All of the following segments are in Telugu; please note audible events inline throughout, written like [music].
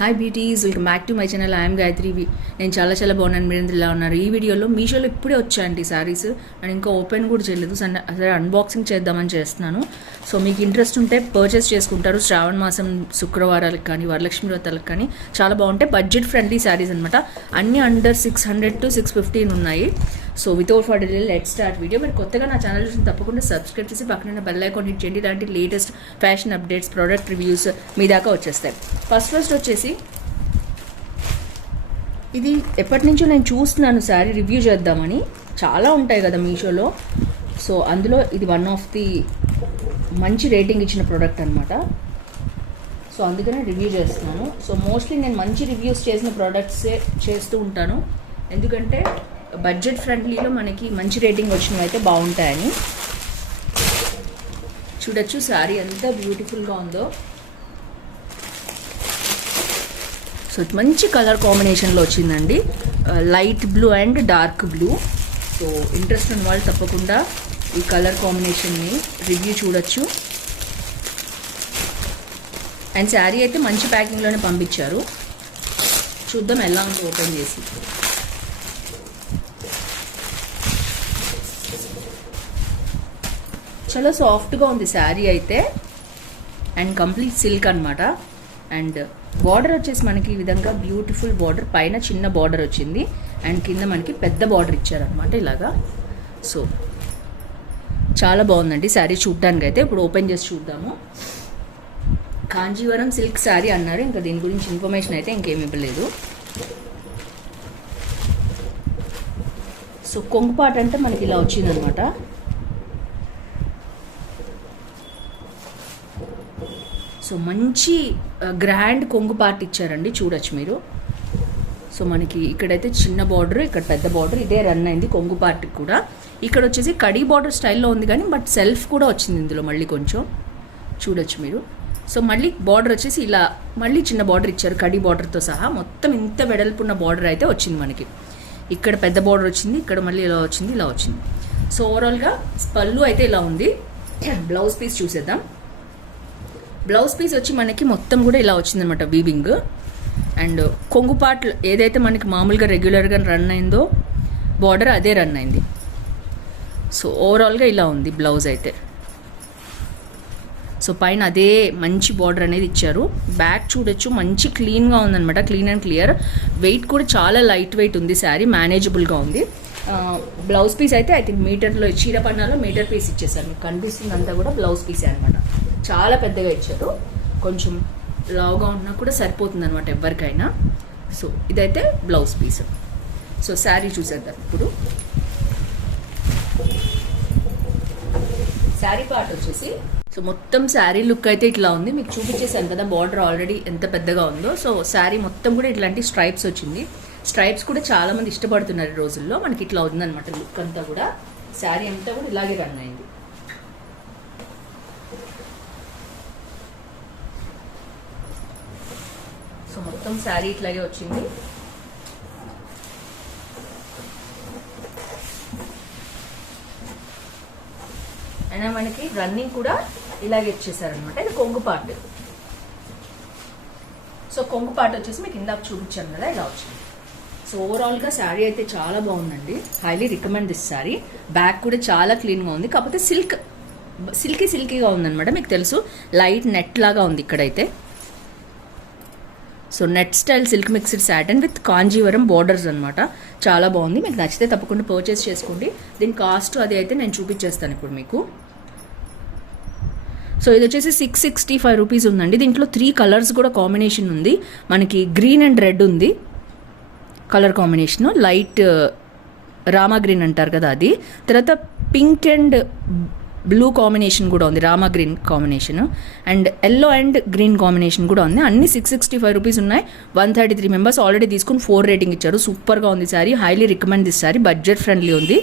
Hi beauties welcome back to my channel I'm Gayatri నేను చాలా చాలా బాగున్నాను. మీరు ఇలా ఉన్నారు? ఈ వీడియోలో మీషోలో ఇప్పుడే వచ్చాయండి సారీస్ నేను ఇంకా ఓపెన్ కూడా చేయలేదు. సరే అన్బాక్సింగ్ చేద్దామని చేస్తున్నాను. సో మీకు ఇంట్రెస్ట్ ఉంటే పర్చేస్ చేసుకుంటారు. శ్రావణ మాసం శుక్రవారాలకు కానీ వరలక్ష్మి వ్రతాలకు కానీ చాలా బాగుంటాయి. బడ్జెట్ ఫ్రెండ్లీ శారీస్ అనమాట అన్నీ under six hundred to six fifteen ఉన్నాయి. So without for delay let start video మీరు కొత్తగా నా ఛానల్ చూసిన తప్పకుండా సబ్స్క్రైబ్ చేసి పక్కన బెల్ ఐకాన్ హిట్ చేయండి ఇలాంటి latest fashion updates product reviews మీ దాకా వచ్చేస్తాయి. ఫస్ట్ ఫస్ట్ వచ్చేసి ఇది ఎప్పటి నుంచో నేను చూస్తున్నాను శారీ రివ్యూ చేద్దామని. చాలా ఉంటాయి కదా మీషోలో. సో అందులో ఇది వన్ ఆఫ్ ది మంచి రేటింగ్ ఇచ్చిన ప్రోడక్ట్ అనమాట సో అందుకనే రివ్యూ చేస్తున్నాను. సో మోస్ట్లీ నేను మంచి రివ్యూస్ చేసిన ప్రోడక్ట్సే చేస్తూ ఉంటాను. ఎందుకంటే బడ్జెట్ ఫ్రెండ్లీలో మనకి మంచి రేటింగ్ వచ్చినవి అయితే బాగుంటాయని. చూడొచ్చు శారీ ఎంత బ్యూటిఫుల్గా ఉందో. సో మంచి కలర్ కాంబినేషన్లో వచ్చిందండి. Light blue and dark blue. So interest ఉన్న వాళ్ళు తప్పకుండా ఈ కలర్ కాంబినేషన్ని రివ్యూ చూడొచ్చు. అండ్ శారీ అయితే మంచి ప్యాకింగ్లోనే పంపించారు. చూద్దాం ఎలా ఉందో ఓపెన్ చేసి. చాలా సాఫ్ట్గా ఉంది శారీ అయితే. అండ్ కంప్లీట్ సిల్క్ అనమాట అండ్ బార్డర్ వచ్చేసి మనకి ఈ విధంగా బ్యూటిఫుల్ బార్డర్ పైన చిన్న బార్డర్ వచ్చింది. అండ్ కింద మనకి పెద్ద బార్డర్ ఇచ్చారనమాట ఇలాగా. సో చాలా బాగుందండి శారీ చూడ్డానికి అయితే ఇప్పుడు ఓపెన్ చేసి చూద్దాము. కాంజీవరం సిల్క్ శారీ అన్నారు. ఇంకా దీని గురించి ఇన్ఫర్మేషన్ అయితే ఇంకేమి ఇవ్వలేదు. సో కొంగుపాట అంటే మనకి ఇలా వచ్చిందనమాట సో మంచి గ్రాండ్ కొంగు పార్ట్ ఇచ్చారండి చూడొచ్చు మీరు. సో మనకి ఇక్కడైతే చిన్న బార్డర్ ఇక్కడ పెద్ద బార్డర్ ఇదే రన్ అయింది కొంగు పార్ట్ కూడా. ఇక్కడ వచ్చేసి కడీ బార్డర్ స్టైల్లో ఉంది కానీ బట్ సెల్ఫ్ కూడా వచ్చింది ఇందులో మళ్ళీ కొంచెం. చూడొచ్చు మీరు. సో మళ్ళీ బార్డర్ వచ్చేసి ఇలా మళ్ళీ చిన్న బార్డర్ ఇచ్చారు కడీ బార్డర్తో సహా. మొత్తం ఇంత వెడల్పున్న బార్డర్ అయితే వచ్చింది మనకి. ఇక్కడ పెద్ద బార్డర్ వచ్చింది ఇక్కడ మళ్ళీ ఇలా వచ్చింది ఇలా వచ్చింది. సో ఓవరాల్గా పళ్ళు అయితే ఇలా ఉంది. [clears throat] బ్లౌజ్ పీస్ చూసేద్దాం. బ్లౌజ్ పీస్ వచ్చి మనకి మొత్తం కూడా ఇలా వచ్చిందనమాట వీవింగ్ అండ్ కొంగు పార్ట్ ఏదైతే మనకి మామూలుగా రెగ్యులర్గా రన్ అయిందో బార్డర్ అదే రన్ అయింది. సో ఓవరాల్గా ఇలా ఉంది బ్లౌజ్ అయితే. సో పైన అదే మంచి బార్డర్ అనేది ఇచ్చారు. బ్యాక్ చూడొచ్చు మంచి క్లీన్గా ఉందన్నమాట క్లీన్ అండ్ క్లియర్ వెయిట్ కూడా చాలా లైట్ వెయిట్ ఉంది శారీ మేనేజబుల్గా ఉంది. Uh, బ్లౌజ్ పీస్ అయితే ఐ థింక్ మీటర్లో చీరపన్నాలో మీటర్ పీస్ ఇచ్చేసారు. మీకు కనిపిస్తుంది అంతా కూడా బ్లౌజ్ పీసే అనమాట చాలా పెద్దగా ఇచ్చారు. కొంచెం లావుగా ఉన్నా కూడా సరిపోతుంది అనమాట ఎవరికైనా సో ఇదైతే బ్లౌజ్ పీస్. సో శారీ చూసేద్దాం ఇప్పుడు. శారీ పార్ట్ వచ్చేసి సో మొత్తం శారీ లుక్ అయితే ఇట్లా ఉంది. మీకు చూపించేసాను కదా బార్డర్ ఆల్రెడీ ఎంత పెద్దగా ఉందో. సో శారీ మొత్తం కూడా ఇట్లాంటి స్ట్రైప్స్ వచ్చింది. స్ట్రైప్స్ కూడా చాలామంది ఇష్టపడుతున్నారు ఈ రోజుల్లో. మనకి ఇట్లా ఉందన్నమాట లుక్ అంతా కూడా. శారీ అంతా కూడా ఇలాగే రన్ అయింది సో మొత్తం శారీ ఇట్లాగే వచ్చింది. అయినా మనకి రన్నింగ్ కూడా ఇలాగే ఇచ్చేసారనమాట ఇది కొంగు పార్ట్ సో కొంగు పార్ట్ వచ్చేసి మీకు ఇందాక చూపించాను కదా ఇలా వచ్చింది. సో ఓవరాల్గా శారీ అయితే చాలా బాగుందండి. Highly recommend this sari. Back కూడా చాలా క్లీన్గా ఉంది. కాకపోతే సిల్క్ సిల్కీ సిల్కీగా ఉందన్నమాట మీకు తెలుసు. లైట్ నెట్ లాగా ఉంది ఇక్కడైతే. So net style silk mixed satin with Kanjeevaram borders అనమాట చాలా బాగుంది. మీకు నచ్చితే తప్పకుండా పర్చేస్ చేసుకోండి. దీని కాస్ట్ అది అయితే నేను చూపించేస్తాను ఇప్పుడు మీకు. సో ఇది వచ్చేసి సిక్స్ సిక్స్టీ ఫైవ్ రూపీస్ ఉందండి. దీంట్లో త్రీ కలర్స్ కూడా కాంబినేషన్ ఉంది. మనకి గ్రీన్ అండ్ రెడ్ ఉంది. Colour combination light Rama green అంటారు కదా అది. తర్వాత పింక్ అండ్ బ్లూ కాంబినేషన్ కూడా ఉంది Rama green combination and yellow and green combination కూడా ఉంది. అన్ని సిక్స్ సిక్స్టీ ఫైవ్ రూపీస్ ఉన్నాయి. One thirty three members already తీసుకుని ఫోర్ రేటింగ్ ఇచ్చారు. సూపర్గా ఉంది sari highly recommend this sari budget friendly ఉంది.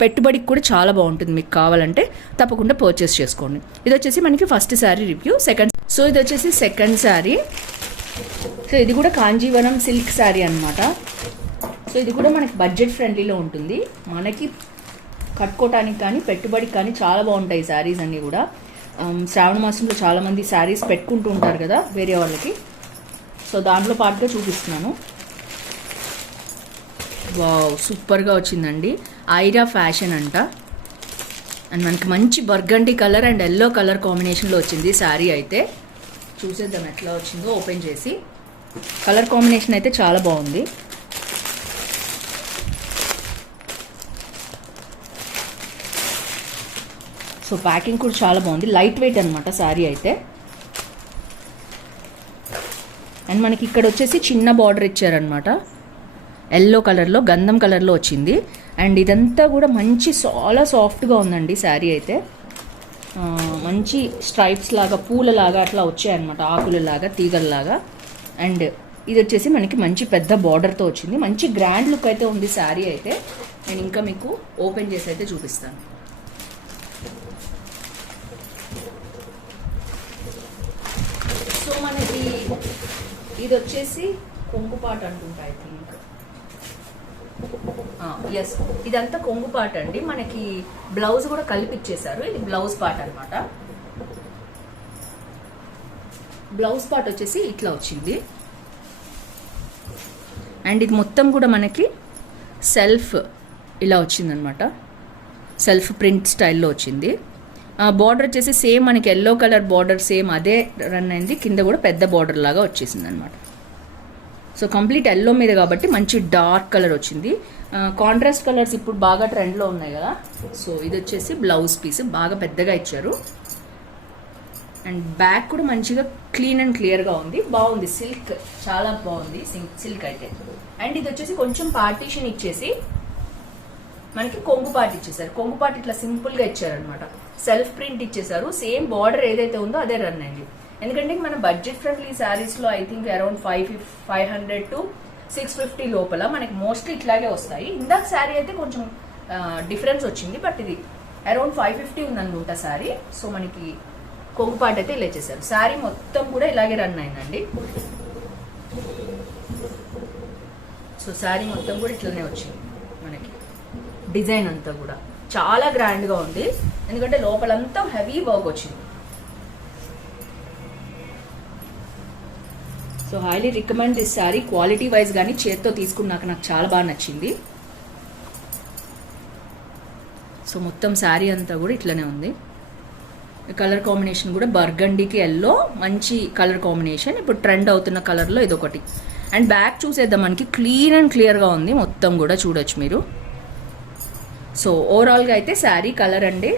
పెట్టుబడికి కూడా చాలా బాగుంటుంది మీకు కావాలంటే తప్పకుండా పర్చేస్ చేసుకోండి. ఇది వచ్చేసి మనకి first sari review second so ఇది వచ్చేసి సెకండ్ శారీ సో ఇది కూడా కాంజీవరం సిల్క్ శారీ అనమాట సో ఇది కూడా మనకి బడ్జెట్ ఫ్రెండ్లీలో ఉంటుంది. మనకి కట్టుకోవటానికి కానీ పెట్టుబడికి కానీ చాలా బాగుంటాయి శారీస్ అన్నీ కూడా. శ్రావణ మాసంలో చాలామంది శారీస్ పెట్టుకుంటూ ఉంటారు కదా వేరే వాళ్ళకి. సో దాంట్లో పాటుగా చూపిస్తున్నాను. వావ్ సూపర్గా వచ్చిందండి. ఐరా ఫ్యాషన్ అంట. అండ్ మనకి మంచి burgundy colour and yellow colour కాంబినేషన్లో వచ్చింది శారీ అయితే. చూసేద్దాం ఎట్లా వచ్చిందో ఓపెన్ చేసి. కలర్ కాంబినేషన్ అయితే చాలా బాగుంది. సో ప్యాకింగ్ కూడా చాలా బాగుంది. లైట్ వెయిట్ అనమాట శారీ అయితే. అండ్ మనకి ఇక్కడ వచ్చేసి చిన్న బార్డర్ ఇచ్చారనమాట ఎల్లో కలర్లో గంధం కలర్లో వచ్చింది. అండ్ ఇదంతా కూడా మంచి చాలా సాఫ్ట్గా ఉందండి శారీ అయితే. మంచి స్ట్రైప్స్ లాగా పూలలాగా అట్లా వచ్చాయన్నమాట. ఆకులలాగా తీగలలాగా. అండ్ ఇది వచ్చేసి మనకి మంచి పెద్ద బార్డర్తో వచ్చింది. మంచి గ్రాండ్ లుక్ అయితే ఉంది శారీ అయితే. నేను ఇంకా మీకు ఓపెన్ చేసి అయితే చూపిస్తాను. ఇది వచ్చేసి కొంగుపాటు అంటుంటా ఐ థింక్ ఎస్ ఇదంతా కొంగుపాటు అండి. మనకి బ్లౌజ్ కూడా కలిపి ఇచ్చేసారు ఇది బ్లౌజ్ పార్ట్ అనమాట బ్లౌజ్ పార్ట్ వచ్చేసి ఇట్లా వచ్చింది. అండ్ ఇది మొత్తం కూడా మనకి సెల్ఫ్ ఇలా వచ్చిందనమాట సెల్ఫ్ ప్రింట్ స్టైల్లో వచ్చింది. బార్డర్ వచ్చేసి సేమ్ మనకి ఎల్లో కలర్ బార్డర్ సేమ్ అదే రన్ అయింది. కింద కూడా పెద్ద బార్డర్ లాగా వచ్చేసింది అనమాట సో కంప్లీట్ ఎల్లో మీద కాబట్టి మంచి డార్క్ కలర్ వచ్చింది. కాంట్రాస్ట్ కలర్స్ ఇప్పుడు బాగా ట్రెండ్లో ఉన్నాయి కదా. సో ఇది వచ్చేసి బ్లౌజ్ పీస్ బాగా పెద్దగా ఇచ్చారు. అండ్ బ్యాక్ కూడా మంచిగా క్లీన్ అండ్ క్లియర్గా ఉంది. బాగుంది సిల్క్ చాలా బాగుంది. సిల్క్ అయితే. అండ్ ఇది వచ్చేసి కొంచెం పార్టీషన్ ఇచ్చేసి మనకి కొంగు పార్ట్ ఇచ్చేసారు. కొంగు పార్ట్ ఇట్లా సింపుల్గా ఇచ్చారనమాట సెల్ఫ్ ప్రింట్ ఇచ్చేసారు. సేమ్ బార్డర్ ఏదైతే ఉందో అదే రన్ అయింది ఎందుకంటే మన బడ్జెట్ ఫ్రెండ్లీ శారీస్లో I think around five five hundred to six fifty లోపల మనకి మోస్ట్లీ ఇట్లాగే వస్తాయి. ఇందాక శారీ అయితే కొంచెం డిఫరెన్స్ వచ్చింది. బట్ ఇది అరౌండ్ ఫైవ్ ఫిఫ్టీ ఉందనుకుంటా శారీ సో మనకి కొంగు పార్ట్ అయితే ఇలా చేశారు శారీ మొత్తం కూడా ఇలాగే రన్ అయిందండి. సో శారీ మొత్తం కూడా ఇట్లనే వచ్చింది. డిజైన్ అంతా కూడా. చాలా గ్రాండ్గా ఉంది. ఎందుకంటే లోపలంతా హెవీ వర్క్ వచ్చింది. So highly recommend this sari quality wise కానీ చేత్తో తీసుకున్నాక నాకు చాలా బాగా నచ్చింది. సో మొత్తం శారీ అంతా కూడా ఇట్లనే ఉంది. కలర్ కాంబినేషన్ కూడా బర్గండీకి ఎల్లో మంచి కలర్ కాంబినేషన్. ఇప్పుడు ట్రెండ్ అవుతున్న కలర్లో ఇదొకటి. అండ్ బ్యాక్ చూసేద్దాం. మనకి క్లీన్ అండ్ క్లియర్గా ఉంది. మొత్తం కూడా చూడొచ్చు మీరు. సో ఓవరాల్గా అయితే శారీ కలర్ అండి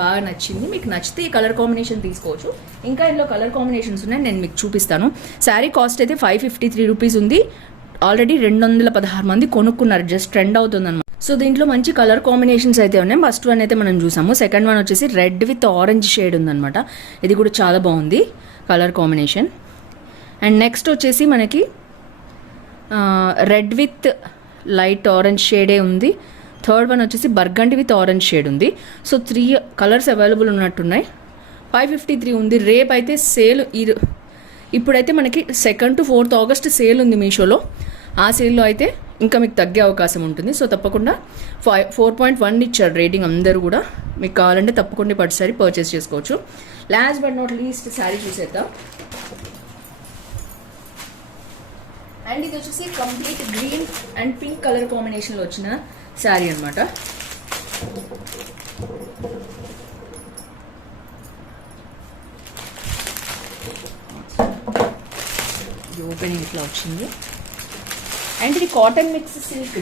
బాగా నచ్చింది. మీకు నచ్చితే ఈ కలర్ కాంబినేషన్ తీసుకోవచ్చు. ఇంకా ఇందులో కలర్ కాంబినేషన్స్ ఉన్నాయి నేను మీకు చూపిస్తాను. శారీ కాస్ట్ అయితే ఫైవ్ ఫిఫ్టీ త్రీ రూపీస్ ఉంది. ఆల్రెడీ రెండు వందల పదహారు మంది కొనుక్కున్నారు. జస్ట్ ట్రెండ్ అవుతుంది సో దీంట్లో మంచి కలర్ కాంబినేషన్స్ అయితే ఉన్నాయి. ఫస్ట్ వన్ అయితే మనం చూసాము. సెకండ్ వన్ వచ్చేసి రెడ్ విత్ ఆరెంజ్ షేడ్ ఉందన్నమాట. ఇది కూడా చాలా బాగుంది కలర్ కాంబినేషన్ అండ్ నెక్స్ట్ వచ్చేసి మనకి రెడ్ విత్ లైట్ ఆరెంజ్ షేడే ఉంది. థర్డ్ వన్ వచ్చేసి బర్గండి విత్ ఆరెంజ్ షేడ్ ఉంది. సో త్రీ కలర్స్ అవైలబుల్ ఉన్నట్టున్నాయి. ఫైవ్ ఫిఫ్టీ త్రీ ఉంది. రేపు అయితే సేల్ ఈ ఇప్పుడైతే మనకి second to fourth August sale ఉంది మీషోలో. ఆ సేల్లో అయితే ఇంకా మీకు తగ్గే అవకాశం ఉంటుంది. సో తప్పకుండా ఫైవ్ ఫోర్ పాయింట్ వన్ ఇచ్చారు రేటింగ్ అందరూ కూడా. మీకు కావాలంటే తప్పకుండా పట్టుసారి పర్చేస్ చేసుకోవచ్చు. Last but not least sari చూసేద్దాం. అండ్ ఇది వచ్చేసి complete green and pink colour కాంబినేషన్లో వచ్చిన శారీ అనమాట ఇది ఓపెనింగ్ ఇట్లా వచ్చింది. అండ్ ఇది cotton mix silk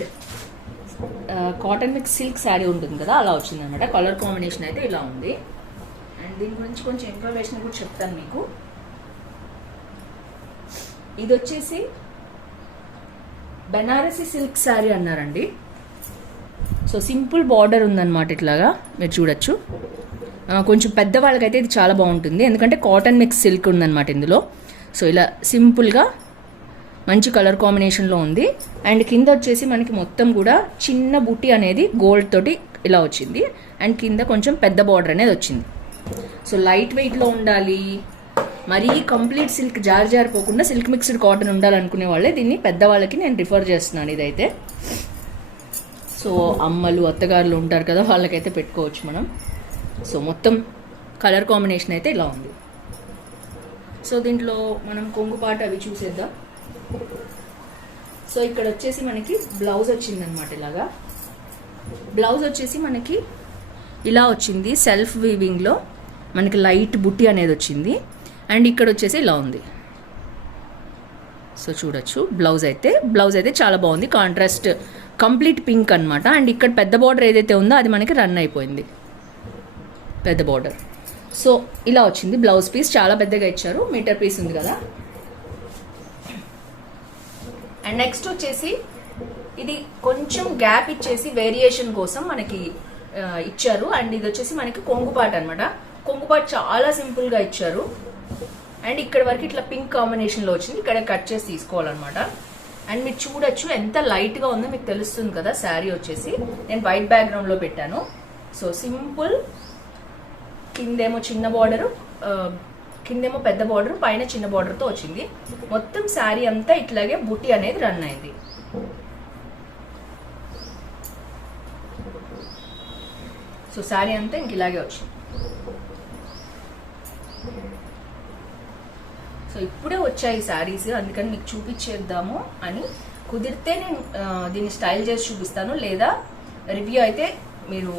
cotton mix silk sari ఉంటుంది కదా అలా వచ్చింది అనమాట కలర్ కాంబినేషన్ అయితే ఇలా ఉంది. అండ్ దీని గురించి కొంచెం ఇన్ఫర్మేషన్ కూడా చెప్తాను మీకు. ఇది వచ్చేసి బెనారసి సిల్క్ శారీ అన్నారండి. సో సింపుల్ బార్డర్ ఉందన్నమాట ఇట్లాగా మీరు చూడొచ్చు. కొంచెం పెద్ద వాళ్ళకైతే ఇది చాలా బాగుంటుంది. ఎందుకంటే కాటన్ మిక్స్ సిల్క్ ఉందన్నమాట ఇందులో. సో ఇలా సింపుల్గా మంచి కలర్ కాంబినేషన్లో ఉంది. అండ్ కింద వచ్చేసి మనకి మొత్తం కూడా చిన్న బుట్టి అనేది గోల్డ్ తోటి ఇలా వచ్చింది. అండ్ కింద కొంచెం పెద్ద బార్డర్ అనేది వచ్చింది. సో లైట్ వెయిట్లో ఉండాలి. మరీ కంప్లీట్ సిల్క్ జారి జారిపోకుండా సిల్క్ మిక్స్డ్ కాటన్ ఉండాలనుకునే వాళ్ళే దీన్ని పెద్దవాళ్ళకి నేను రిఫర్ చేస్తున్నాను ఇదైతే. సో అమ్మలు అత్తగారులు ఉంటారు కదా వాళ్ళకైతే పెట్టుకోవచ్చు మనం. సో మొత్తం కలర్ కాంబినేషన్ అయితే ఇలా ఉంది. సో దీంట్లో మనం కొంగుపాటు అవి చూసేద్దాం. సో ఇక్కడ వచ్చేసి మనకి బ్లౌజ్ వచ్చిందనమాట ఇలాగా. బ్లౌజ్ వచ్చేసి మనకి ఇలా వచ్చింది సెల్ఫ్ వీవింగ్లో మనకి లైట్ బుట్టి అనేది వచ్చింది. అండ్ ఇక్కడ వచ్చేసి ఇలా ఉంది. సో చూడొచ్చు బ్లౌజ్ అయితే బ్లౌజ్ అయితే చాలా బాగుంది. కాంట్రాస్ట్ కంప్లీట్ పింక్ అనమాట అండ్ ఇక్కడ పెద్ద బార్డర్ ఏదైతే ఉందో అది మనకి రన్ అయిపోయింది. పెద్ద బార్డర్ సో ఇలా వచ్చింది. బ్లౌజ్ పీస్ చాలా పెద్దగా ఇచ్చారు. మీటర్ పీస్ ఉంది కదా. అండ్ నెక్స్ట్ వచ్చేసి ఇది కొంచెం గ్యాప్ ఇచ్చేసి వేరియేషన్ కోసం మనకి ఇచ్చారు. అండ్ ఇది వచ్చేసి మనకి కొంగుపాటు అనమాట కొంగుపాటు చాలా సింపుల్గా ఇచ్చారు. అండ్ ఇక్కడ వరకు ఇట్లా పింక్ కాంబినేషన్లో వచ్చింది. ఇక్కడ కట్ చేసి తీసుకోవాలన్నమాట. అండ్ మీరు చూడొచ్చు ఎంత లైట్గా ఉందో మీకు తెలుస్తుంది కదా శారీ వచ్చేసి. నేను వైట్ బ్యాక్గ్రౌండ్లో పెట్టాను. సో సింపుల్ కిందేమో చిన్న బార్డర్ కిందేమో పెద్ద బార్డర్ పైన చిన్న బార్డర్తో వచ్చింది. మొత్తం శారీ అంతా ఇట్లాగే బుట్టి అనేది రన్ అయింది. సో శారీ అంతా ఇంక ఇలాగే వచ్చింది. సో ఇప్పుడే వచ్చాయి శారీస్ అందుకని మీకు చూపించేద్దాము అని కుదిరితే నేను దీన్ని స్టైల్ చేసి చూపిస్తాను. లేదా రివ్యూ అయితే మీరు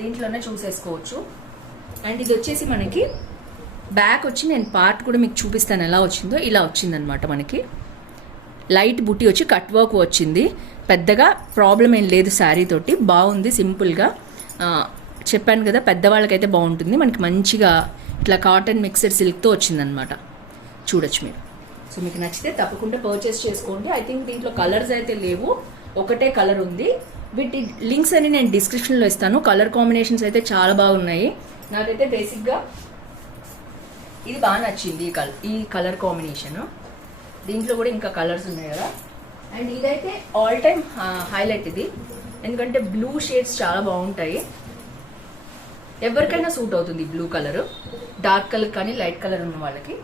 దీంట్లోనే చూసేసుకోవచ్చు. అండ్ ఇది వచ్చేసి మనకి బ్యాక్ వచ్చి నేను పార్ట్ కూడా మీకు చూపిస్తాను ఎలా వచ్చిందో. ఇలా వచ్చిందనమాట మనకి. లైట్ బుట్టి వచ్చి కట్ వర్క్ వచ్చింది. పెద్దగా ప్రాబ్లం ఏం లేదు శారీ తోటి. బాగుంది సింపుల్గా. చెప్పాను కదా పెద్దవాళ్ళకైతే బాగుంటుంది. మనకి మంచిగా ఇట్లా కాటన్ మిక్సర్ సిల్క్తో వచ్చిందనమాట చూడొచ్చు మీరు. సో మీకు నచ్చితే తప్పకుండా పర్చేస్ చేసుకోండి. ఐ థింక్ దీంట్లో కలర్స్ అయితే లేవు. ఒకటే కలర్ ఉంది. వీటి లింక్స్ అని నేను డిస్క్రిప్షన్లో ఇస్తాను. కలర్ కాంబినేషన్స్ అయితే చాలా బాగున్నాయి. నాకైతే బేసిక్గా ఇది బాగా నచ్చింది ఈ కలర్ ఈ కలర్ కాంబినేషన్ దీంట్లో కూడా ఇంకా కలర్స్ ఉన్నాయి కదా. అండ్ ఇదైతే ఆల్ టైమ్ హైలైట్ ఇది. ఎందుకంటే బ్లూ షేడ్స్ చాలా బాగుంటాయి. ఎవరికైనా సూట్ అవుతుంది బ్లూ కలర్ డార్క్ కలర్ కానీ లైట్ కలర్ ఉన్న వాళ్ళకి.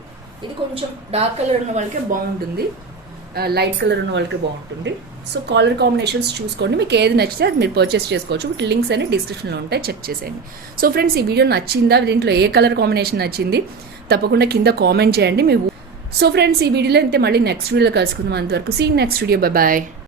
ఇది కొంచెం డార్క్ కలర్ ఉన్న వాళ్ళకే బాగుంటుంది. లైట్ కలర్ ఉన్న వాళ్ళకి బాగుంటుంది. సో కలర్ కాంబినేషన్స్ చూసుకోండి. మీకు ఏది నచ్చితే అది మీరు పర్చేస్ చేసుకోవచ్చు. బట్ లింక్స్ అన్ని డిస్క్రిప్షన్లో ఉంటాయి. చెక్ చేసేయండి. సో ఫ్రెండ్స్ ఈ వీడియో నచ్చిందా? దీంట్లో ఏ కలర్ కాంబినేషన్ నచ్చింది? తప్పకుండా కింద కామెంట్ చేయండి. మీ సో ఫ్రెండ్స్ ఈ వీడియోలో అయితే మళ్ళీ నెక్స్ట్ వీడియోలో కలుసుకుందాం. అంతవరకు సీ నెక్స్ట్ వీడియో బాయ్